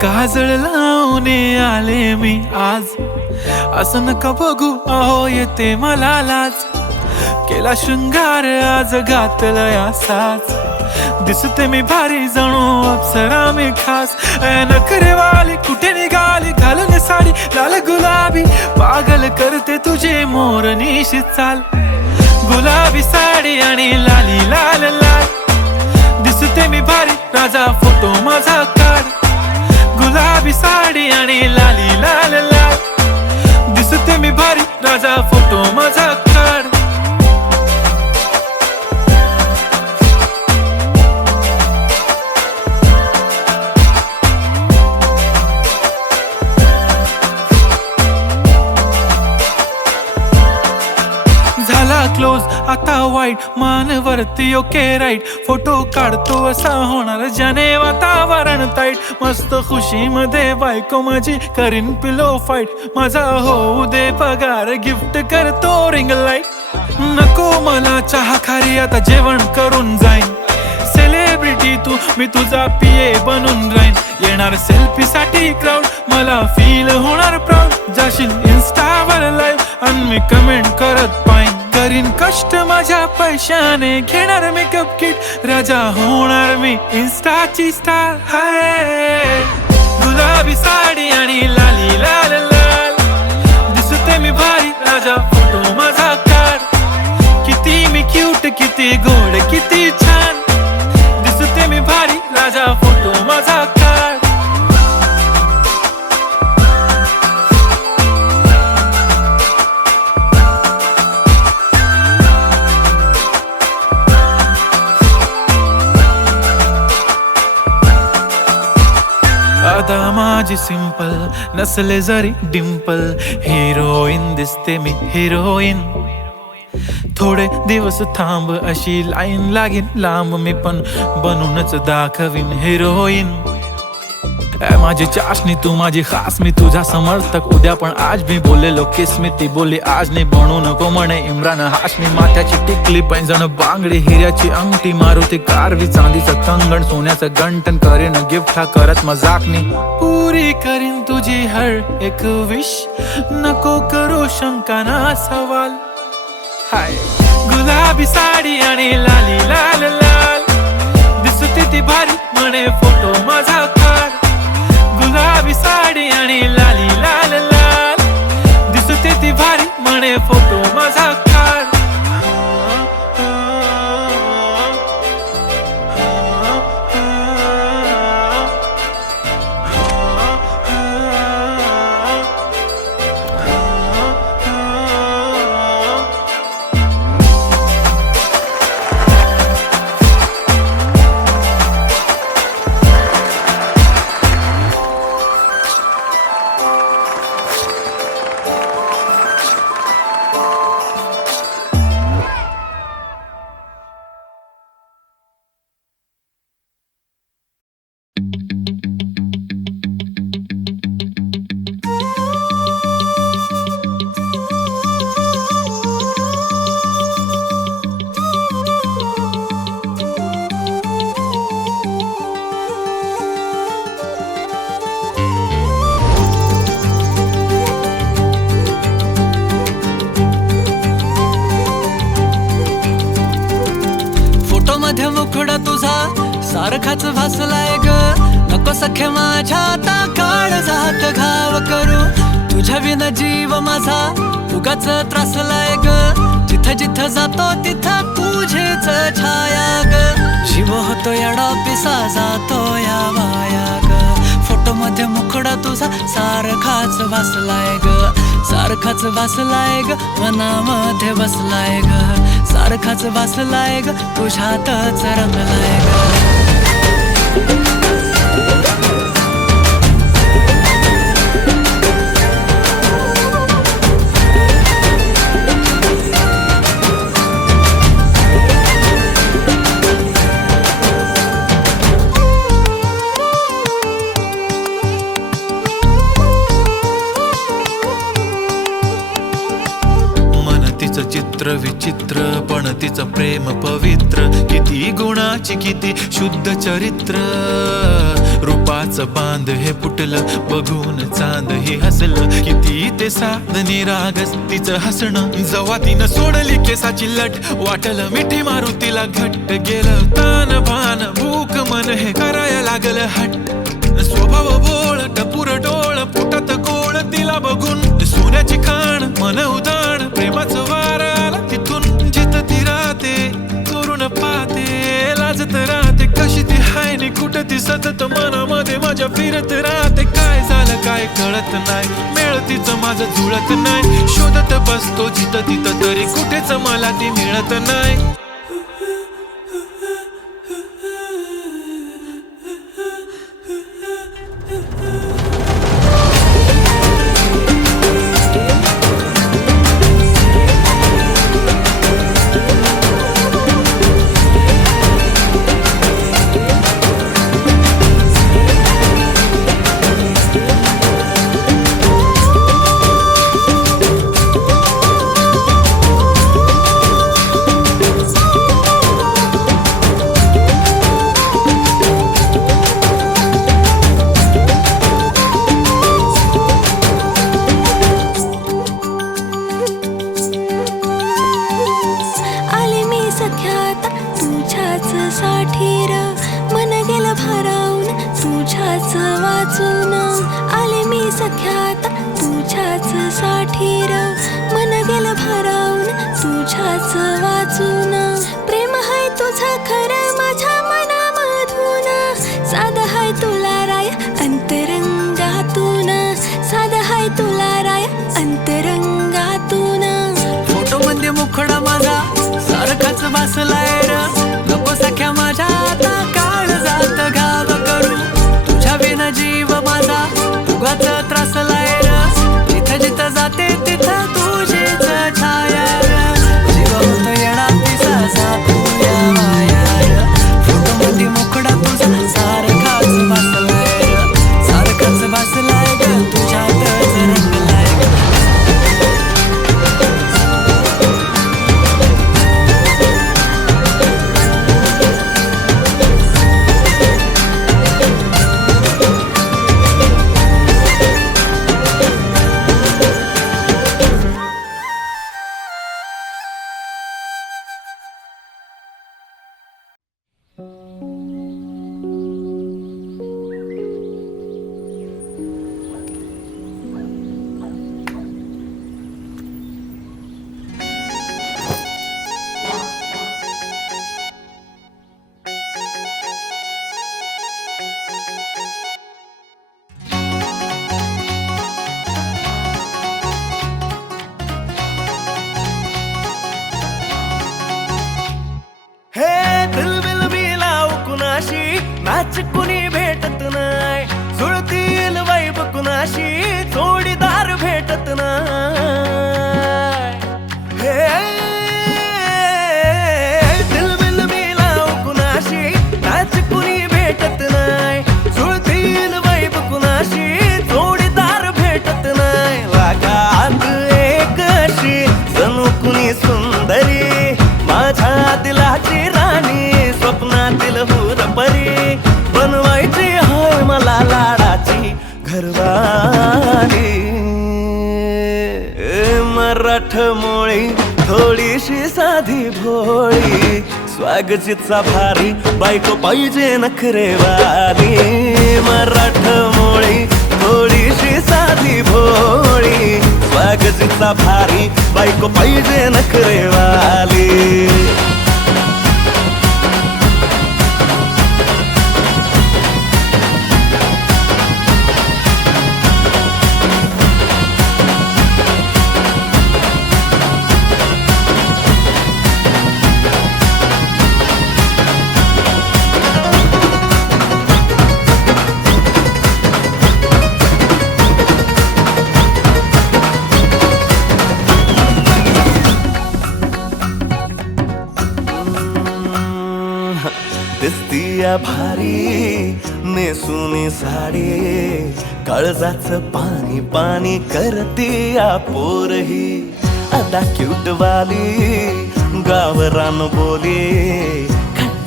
काजळ लावून आले मी आज, असं नका बघू अहो येते मला लाज. केला शृंगार आज घातला साज, दिसते मी भारी जणू अप्सरा मी खास. नखरेवाली कुठे निघाली घालून साडी लाल गुलाबी, पागल करते तुझे मोरनीशी चाल. गुलाबी साडी आणि लाली लाल लाल, दिसते मी भारी राजा फोटो माझा काढ. गुलाबी साडी आणि लाली लाल लाल, दिसते मी भारी राजा फोटो माझा काढ. झाला क्लोज आता वाईट, मान वरती ओके राईट. फोटो काढतो असा होणार ज्याने वातावरण ताईट. मस्त खुशी मध्ये बायको माझी करीन पिलो फाईट. माझा होऊ दे पगार गिफ्ट करतो रिंग लाईट. नको मला चहा खारी आता जेवण करून जाईन. सेलिब्रिटी तू मी तुझा पिये बनून राहीन. येणार सेल्फी साठी क्राऊड मला फील होणार प्राऊड. जाशील इन्स्टावर लाईव्ह आणि मी कमेंट करत पाईन. करीन कष्ट माझ्या पैशाने घेणार मेकअप किट. राजा होणार मी इन्स्टाची स्टार. हाय गुलाबी साडी आणि लाली लाल लाल, दिसते मी भारी राजा फोटो माझा काढ. किती मी क्यूट किती गोड किती छान, दिसते मी भारी राजा फोटो माझा काढ. आता माझी सिंपल नसले जरी डिंपल, हिरोईन दिसते मी हिरोईन. थोडे दिवस थांब अशी लाईन लागेल लांब, मी पण बनूनच दाखवीन हिरोईन. माझी चाशनी तू माझी खास, मी तुझा समर्थक उद्या पण आज मी बोललेलो किस मी. ती बोलली आज नाही बनू नको म्हणे इम्रान हाशमी. माथ्याची टिकली पैंजण बांगडी हिऱ्याची अंगठी, मारुती कारवी चांदीचं कंगण सोन्याचं गंटन. करीन गिफ्ट हा करत मजाकनी, पुरी करीन तुझी हर एक विश. नको करू शंका ना सवाल. हाय गुलाबी साडी आणि लाली लाल लाल, दिसते ती भारी म्हणे फोटो माझा काढ. गुलाबी साडी आणि लाली लाल लाल, दिसते ती भारी म्हणे फोटो माझा काढ. मुखडा तुझा सारखाच भासलाय ग. नको सख्य माझ्या आता काळ जात घाव करू. तुझ्या विना जीव माझा उगाच त्रासलाय ग. जिथं जिथं जातो तिथं तुझीच छाया ग. जीव होतो येडा पिसा जातो या वाया ग. फोटो मध्ये मुखडा तुझा सारखाच भासलाय ग. सारखाच भासलाय ग, मनामध्ये बसलाय ग. सारखाच भासलाय ग, तुझ्यातच रंगलाय ग. चित्र विचित्र पण तिचं प्रेम पवित्र. किती गुणाची किती शुद्ध चरित्र, रूपाचं बांध हे फुटलं, बघून चांद हे हसलं. किती ते साधने रागस तिचं हसणं, जवा तिनं सोडली केसाची लट, वाटलं मिठी मारू तिला घट्ट. गेलं तान भान भूक मन हे करायला लागलं हट्ट. स्वभाव बोळ टपूर डोळ पोटात गोळ, तिला बघून सोन्याची खाण मन उदाण. प्रेमाचं वार आला तिथून, जिथं ती राहते करून पाहते, लाजत राहते कशी ती हाय नि कुठं ती सतत मनामध्ये माझ्या फिरत राहते. काय झालं काय कळत नाही, मेळ तिचं माझं जुळत नाही. शोधत बसतो जिथं तिथं तरी कुठेच मला ती मिळत नाही. प्रेम हाय तुझं खरं माझ्या मनामधून, साधं हाय तुला राय अंतरंगातून, साधं हाय तुला राय अंतरंगातून. फोटो मध्ये मुखडा माझा सारखाच बसलाय र, नको सख्या माझ्या आता काळ जात घाव करू. तुझ्या विना जीव माझा उगाच त्रासलाय र, जिथं जिथं जाते तिथं तुझीच छाया र. जीव होत येणार तिचा जातूया माया र, फोटो मध्ये मुखडा तुझा सारखाच बसलाय र, सारखाच बसलाय ग तुझ्यातच रंगलाय ग. मॅच कुणी भेटत नाय, जुळतील वाईब कुणाशी जोडीदार भेटत नाय. दिलबिल मिलाव कुणाशी मॅच कुणी भेटत नाय, जुळतील वाईब कुणाशी जोडीदार भेटत नाय. लागात एक अशी जणू कुणी सुंदरी, माझ्या दिलाची राणी स्वप्नातील हुरपरी, बनवायची हाय मला लाडाची घरवाली. मराठमोळी थोडीशी साधी भोळी, स्वागतीचा भारी बायको पाहिजे नखरेवाली. मराठमोळी थोडीशी साधी भोळी, स्वागतीचा भारी बायको पाहिजे नखरेवाली. दिसतीया भारी नेसुनी साडी, काळजाचं पाणी पाणी करतीया पोरही. आता क्यूट वाली गावरान बोली,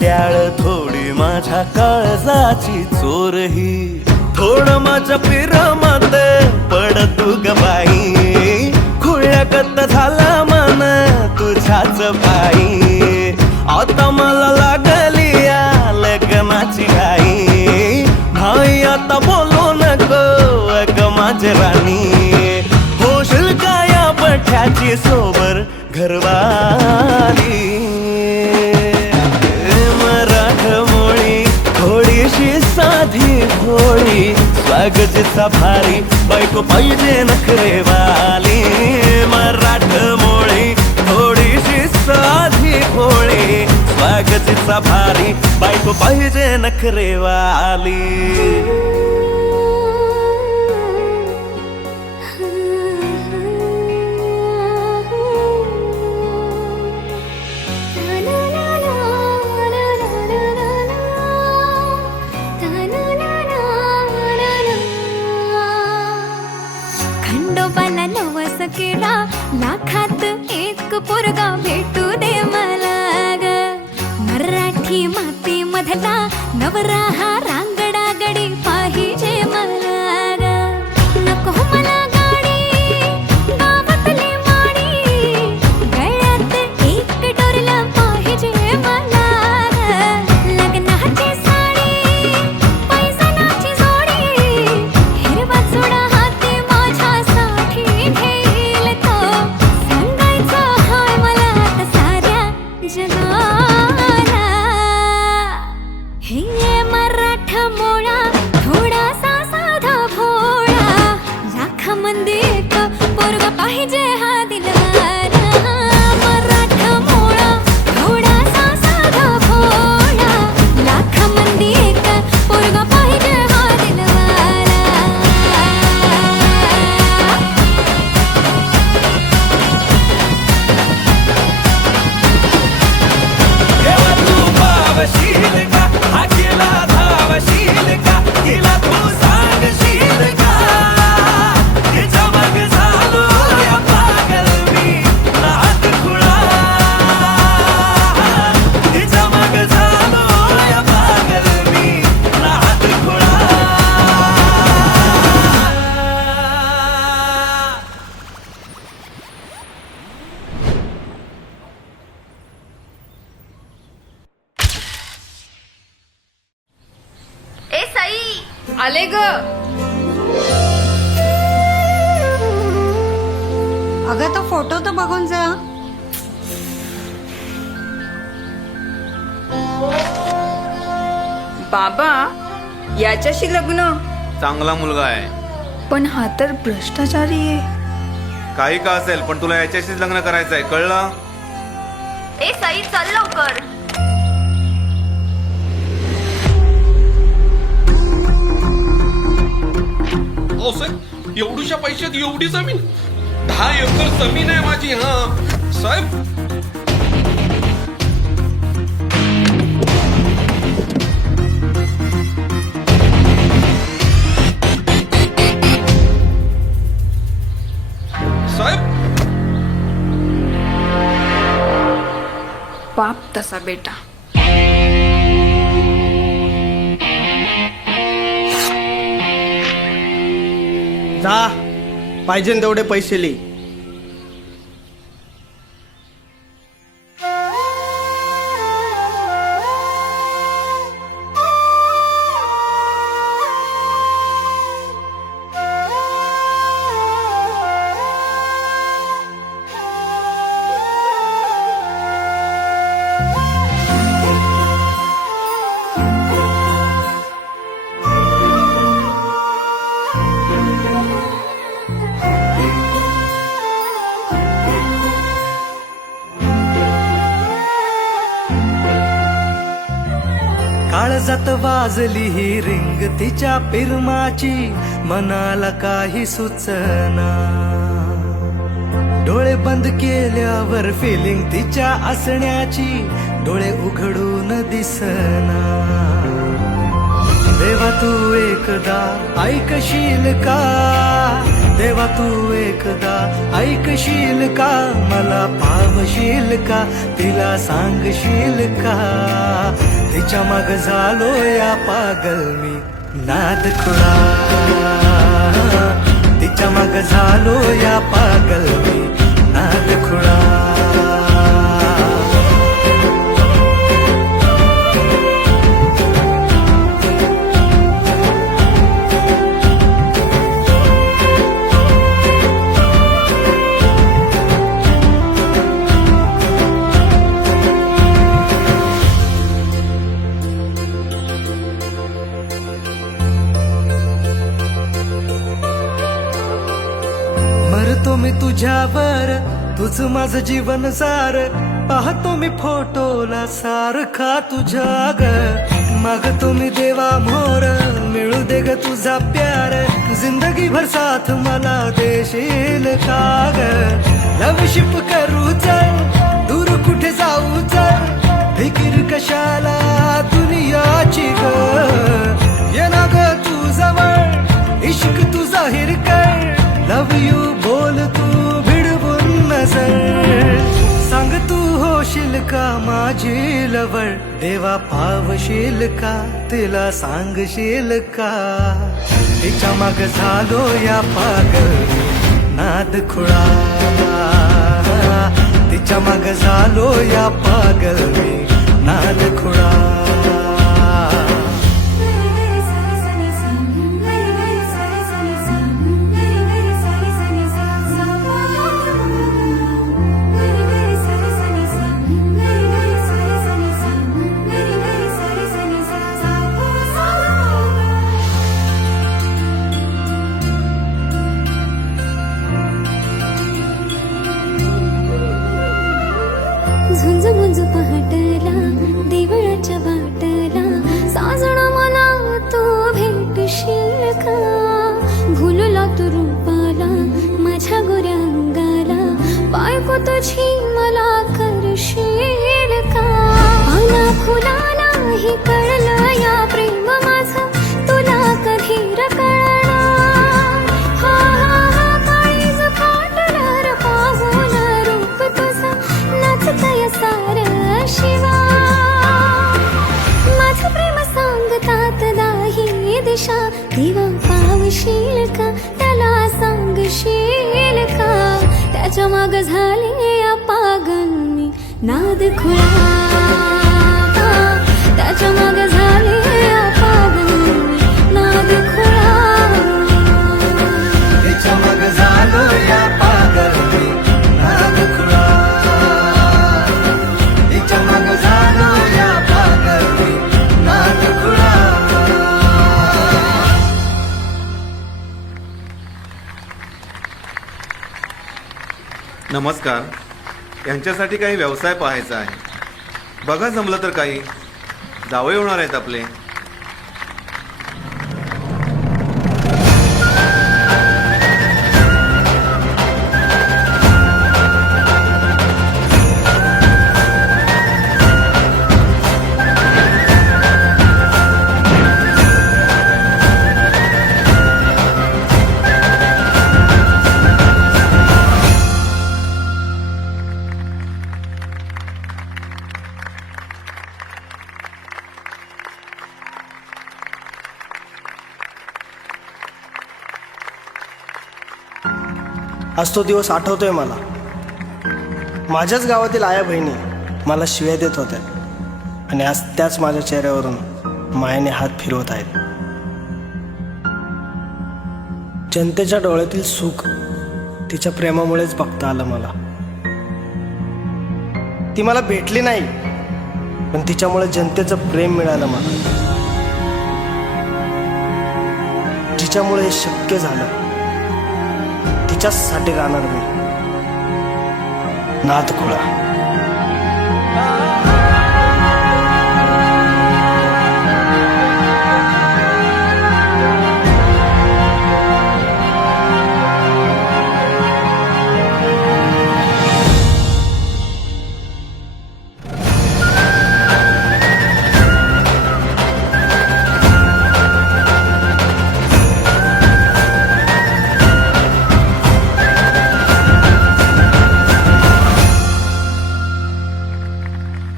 घड्याळ थोडी माझ्या काळजाची चोरही थोडं माझ्या पिरमत पड तू ग बाई खुळ्यागत झाला मन तुझ्याच पायी आता मला लागली या लग्नाची घाई भाई आता बोलू नको अग माझी राणी होशील का या पठ्याची सोबर घरवाली मराठमोळी थोडीशी साधी भोळी स्वागतीचा भारी बायको पाहिजे नखरेवाली मराठमोळी थोडीशी साधी भोळी स्वागतीचा भारी बायको पाहिजे नखरेवाली खंडोबाला नवस केला लाखात एक पोरगा भेटू दे मला ग मराठी माती मधला नवरा हा रांगडा गडी पाहिजे मला ग नको मला गाडी गावातली माडी गळ्यात एक डोरला पाहिजे मला ग लग्नाची साडी पैसनाची जोडी हिरवा चुडा हाती माझ्यासाठी घेईल तो सांगायचा हाय मला आता साऱ्या जगाला हे मराठा मोळा थोडासा साधा भोळा लाखामध्ये एक पोरगा पाहिजे हा दिलवाला मराठा मोळा थोडासा साधा भोळा लाखामध्ये एक पोरगा पाहिजे हा दिलवाला तेव्हा तू पावशील का हा केला धावशील का तिला तू सांगशील का तिच्या मग झालो या पागल मी राहत खुळा तिच्या मग झालो या पागल मी राहत खुळा ए साई आले ग अगं तो फोटो तर बघून जा. बाबा याच्याशी लग्न चांगला मुलगा आहे. पण हा तर भ्रष्टाचारी आहे. काही का असेल पण तुला याच्याशीच लग्न करायचंय, कळलं? ए साई चल लवकर. ओ साहेब एवढ्याशा पैशात एवढी जमीन 10 एकर जमीन आहे माझी. हा साहेब साहेब बाप तसा बेटा. जा पाहिजे तेवढे पैसे लिही. काळजात वाजली ही रिंग तिच्या पिरमाची मनाला काही सुचना. डोळे बंद केल्यावर फिलिंग तिच्या असण्याची डोळे उघडून दिसना. देवा तू एकदा ऐकशील का, देवा तू एकदा ऐकशील का, मला पावशील का, तिला सांगशील का, तिच्या माग झालो या पागल मी नाद खुळा तिच्या माग झालो या पागल मी नाद खुळा मरतो मी तुझ्यावर तुझ माझं जीवन सार पाहतो मी फोटोला सारखा तुझ्या ग मागतो मी देवा मोर मिळू दे ग तुझा प्यार जिंदगी भर साथ मला देशील का ग लवशिप करू चल दूर कुठे जाऊ चल फिकीर कशाला दुनियाची ग ये ना ग तू जवळ इश्क तू जाहीर कर लव यू बोल तू भिडवून नजर सांग तू होशील का माझी लवळ देवा पावशील का तिला सांगशील का तिच्या माग झालो या पागल नाद खुळा तिच्या माग झालो या पागल मी नाद खुळा झुंज मुंज पहाटला देवळाच्या वाटला साजण मला तू भेटशील का भुलला तू रूपाला माझ्या गोऱ्या अंगाला बायको तुझी मला करशील का मला फुलाला ही कळलं या प्रेम माझं तुला कधी कळणार हा हा हा काळीज फाटलं र पाहून रूप तुझं नाचतय सार शिवा माझं प्रेम सांगतात दाही दिशा देवा पावशील का त्याला सांगशील का त्याच्या माग झाले या पागल मी नाद खुळा त्याच्या माग झाले या पागल मी नाद खुळा तिच्या माग झालो या पागल मी नाद खुळा तिच्या माग झालो या पागल मी नाद खुळा नमस्कार. यांच्यासाठी काही व्यवसाय पाहायचा आहे. बघा जमलं तर काही जावई होणार आहेत आपले. आज तो दिवस आठवतोय मला. माझ्याच गावातील आया बहिणी मला शिव्या देत होत्या आणि आज त्याच माझ्या चेहऱ्यावरून मायेने हात फिरवत आहेत. जनतेच्या डोळ्यातील सुख तिच्या प्रेमामुळेच बघता आलं मला. ती मला भेटली नाही पण तिच्यामुळे जनतेचं प्रेम मिळालं मला. जिच्यामुळे हे शक्य झालं तिच्यासाठी राहणार मी नाद खुळा.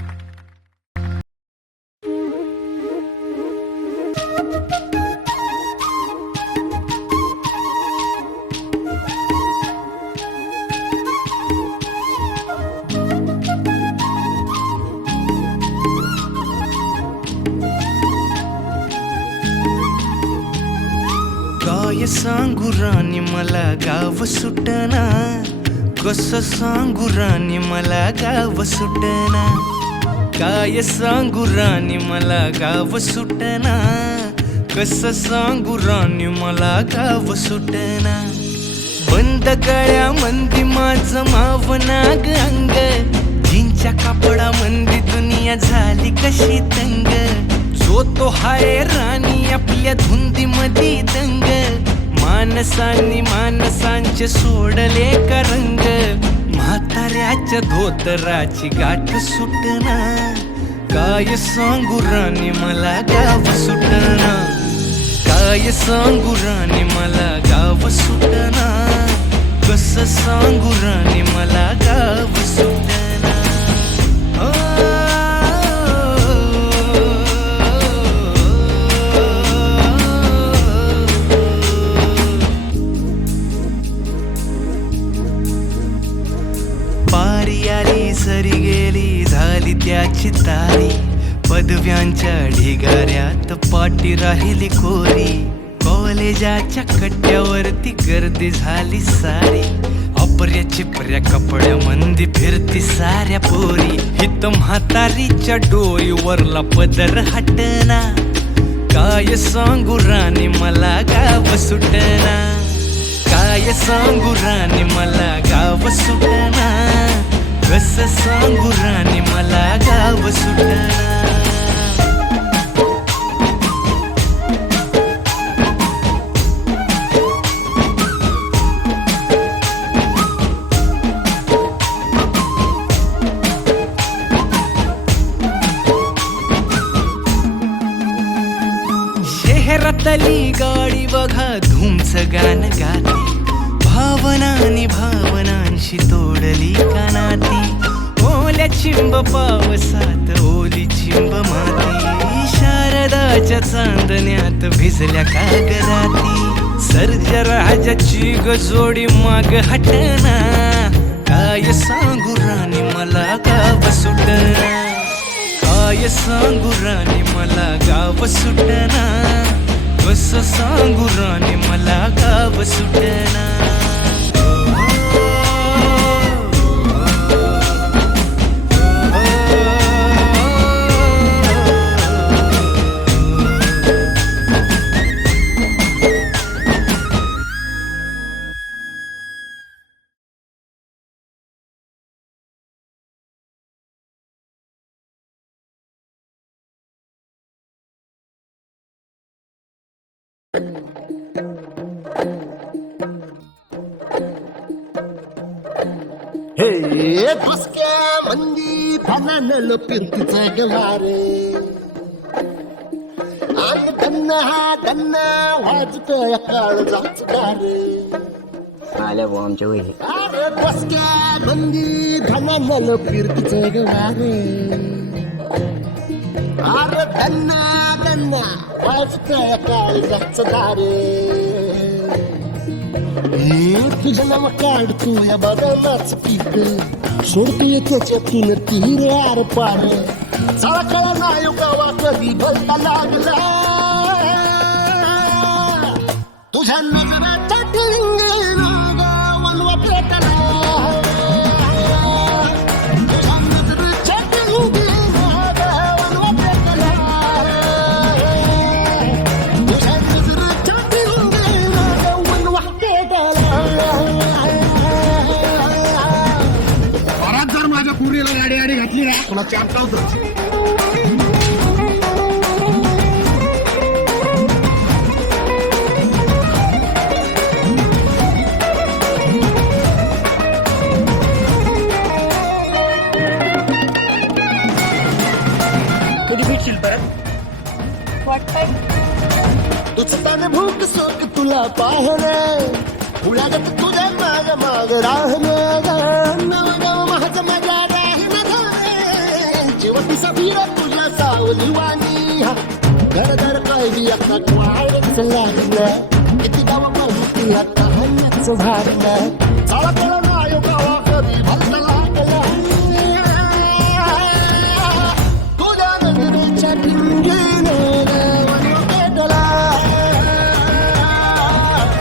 काय सांगू राणी मला गाव सुटना, कसं सांगू राणी मला गाव सुटना, काय सांगू राणी मला गाव सुटना, कसं सांगू राणी मला गाव सुटना. बंद गळ्या मंदी माझं मावनाग अंग, जीनच्या कापडा मंदी दुनिया झाली कशी तंग. जो तो हाय राणी आपल्या धुंदी मधी दंग, माणसांनी माणसांचे सोडले का रंग. म्हाताऱ्याच्या धोतराची गाठ सुटना, काय सांगू राणी मला गाव सुटना, काय सांगू राणी मला गाव सुटना, कसं सांगू राणी मला गाव सुटना. पारी आली सरी गेली झाली त्याची तारी, पदव्यांच्या ढिगाऱ्यात पाठी राहिली कोरी. कॉलेजाच्या कट्ट्यावरती गर्दी झाली सारी, अपर्या चिपऱ्या कपड्या मंदी फिरती साऱ्या पोरी. हित म्हातारीच्या डोईवरला पदर हटना, काय सांगू राणी मला गाव सुटना, काय सांगू राणी मला गाव सुटना, कसं सांगू राणी मला गाव सुटना. शहरातली गाडी बघा धूमचं गाणं गाते, भावनानी भावनांशी तोडली कानाती. ओल्या चिंब पावसात ओली चिंब माती, शारदाच्या चांदण्यात भिजल्या कागदाती. सर्जा राजाची गजोडी माग हटना, काय सांगू राणी मला गाव सुटना, काय सांगू राणी मला गाव सुटना, कसं सांगू राणी मला गाव सुटना. हे फसक्या मंदी फनानल पिरतीचं गवारे, आणि त्यांना हा त्यांना वाजतोय काळ जाच गारे. आल्या भाऊ आमच्या वही अरे फसक्या मंदी फनानल पिरतीचं गवारे, अरे त्यांना वाजतोय काळ जाच गारे. तुझं नाव काढतो या बदलाच पीक, सोडतोय त्याच्यातून तीर आर पार. चला कळा नाही गावा कधी भलता लागला, तुझ्या नगराच्या टिंगेला गावाला पेटला, तुझ्या नगराच्या टिंगेला गावाला पेटला, तुझ्या नगराच्या टिंगेला गावाला पेटला. परत जर माझ्या पुरीला गाडी गाडी घातली ना तुला चार चावतो. कधी भेटशील परत वाटतंय तुझं भूक सोक तुला पाहणं, फुलागत तुझ्या माग माग राहणं. नवगाव माझं मजा राहणं, जीवती सफीर तुझ्या सावली वाणी. घर घर काय बी आता वाढत लागलं, किती गाव माहिती आता हल्ल्याचं भारणं. चला चला नाही गावा कधी भलता लागला, तुझ्या नजरेच्या टिंगीनं गावाला पेटला.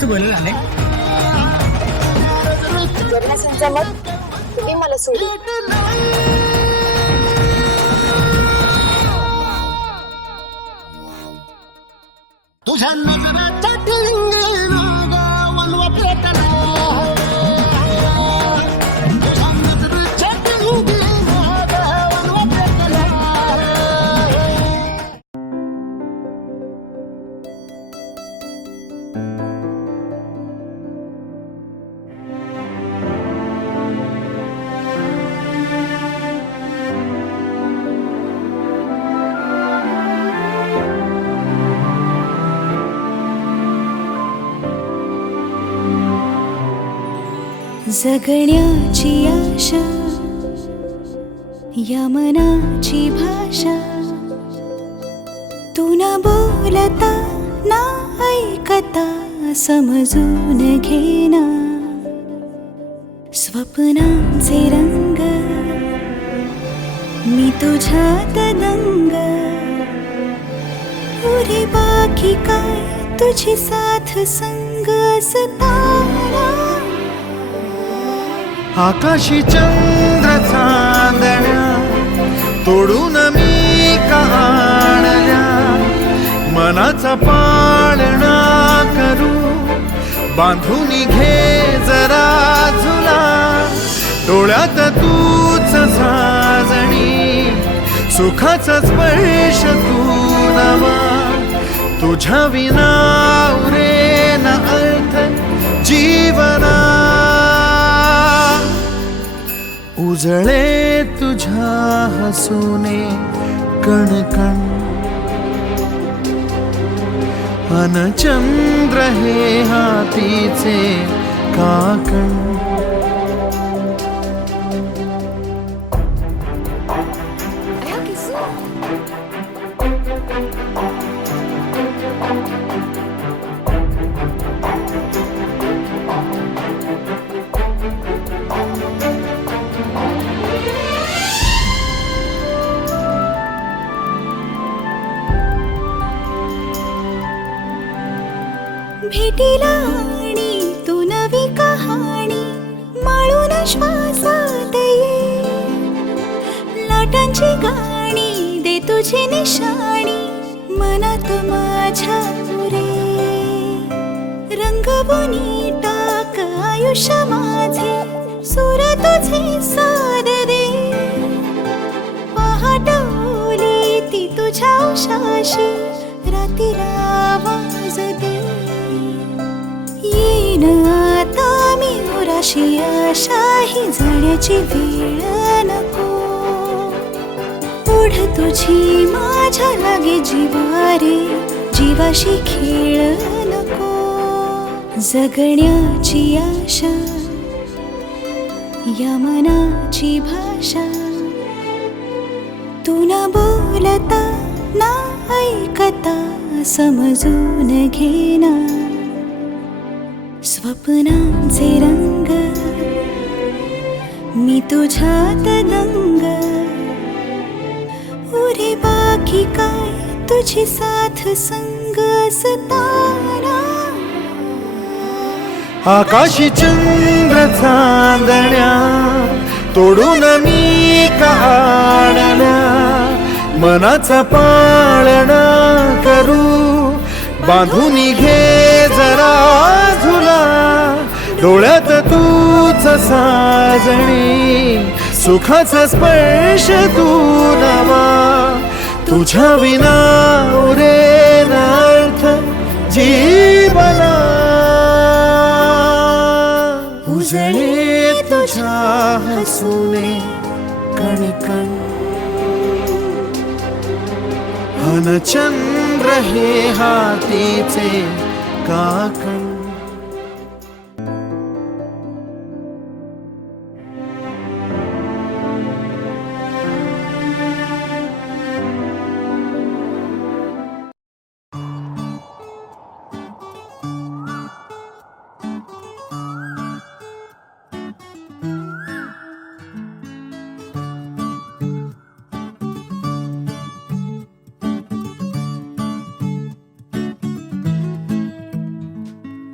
जास्त बोललं झालंय. तुम्ही मला सोडून तुझ्या नजराच्या ठिणगीनं गं वनवा पेटला. तुझ्या नजरेच्या ठिणगीनं गं वनवा पेटला. जगण्याची आशा या मनाची भाषा तू न बोलता ना ऐकता समजून घेना स्वप्नांचे रंग मी तुझ्यात दंग उरे बाकी काय तुझी साथ संग असताना आकाशी चंद्र चांदण्या तोडून मी का आणल्या मनाचा पाळणा करू बांधून घे जरा झुला डोळ्यात तूच साजणी सुखाचा स्पर्श तू नवा तुझ्या विना उरे ना अर्थ जीवना उजळे तुझ्या हसूने कणकण अन चंद्र हे हातीचे काकण भेटीला आणि तू नवी कहाणी माळून श्वासात ये लाटांची गाणी दे तुझी निशाणी मनात माझ्या पुरे रंगवून टाक आयुष्य माझे सूर तुझे साद दे पहाट ओली ती तुझ्या उशाशी रातीला आवाज दे येईन आता मी उराशी आशाही जाण्याची वेळ नको पुढ तुझी माझ्या लागे जीवारे जीवाशी खेळ नको जगण्याची आशा या मनाची भाषा तू न बोलता ना ऐकता समजून घेना स्वप्नांचे रंग मी तुझ्यात दंग उरे बाकी काय तुझी साथ संग असताना आकाशी चंद्र चांदण्या तोडून मी का आणल्या मनाचा पाळणा करू बांधून घे जरा झुला डोळ्यात तूच साजणी सुखाचा स्पर्श तू नवा तुझ्या विना उरे अर्थ जीवना उजळे तुझ्या हसूने कणकण अन चंद्र हे हातीचे काकण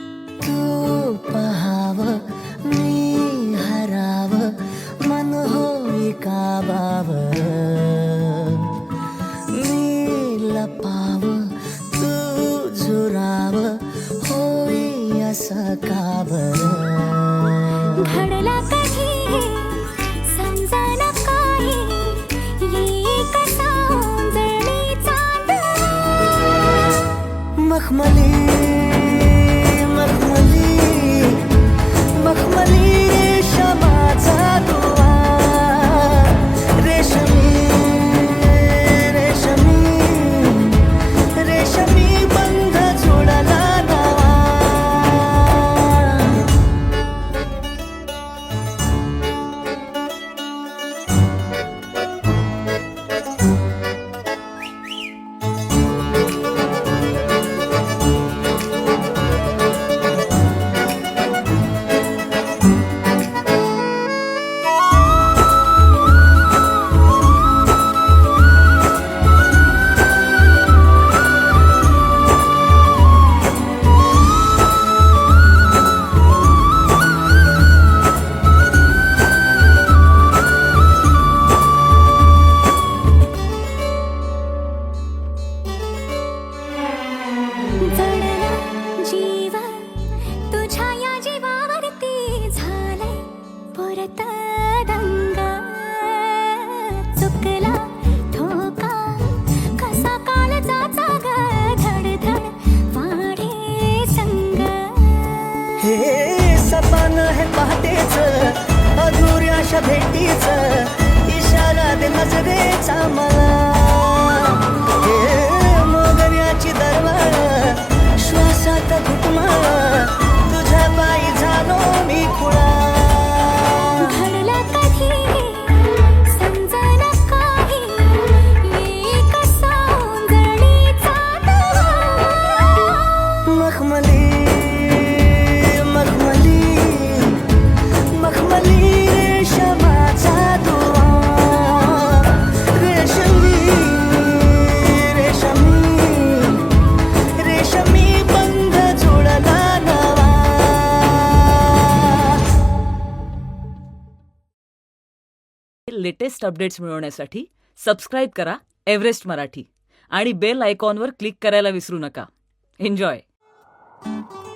मखमली मखमली मखमली रेशमाचा दुवा रेशमी रेशमी रेशमी बंध जोडला नवा जडला जीव तुझ्या या जीवावरती झालंय परत दंग चुकला ठोका कसा कालचाचा ग धडधड वाढे संग हे सपान हे पहाटेच अधुऱ्याशा भेटीच इशारा दे नजरेचा मला हे मोगऱ्याची दरवाळ श्वासात घुटमाळ तुझ्या पायी झालो मी खुळा घडला कधी समजना काही एक सौंदर्याचा दुवा मखमली मखमली मखमली रेशमाचा दुवा रेशमी रेशमी रेशमी बंध जोडला नवा लेटेस्ट अपडेट्स मिळवण्यासाठी सबस्क्राईब करा एव्हरेस्ट मराठी आणि बेल आयकॉनवर क्लिक करायला विसरू नका. एन्जॉय.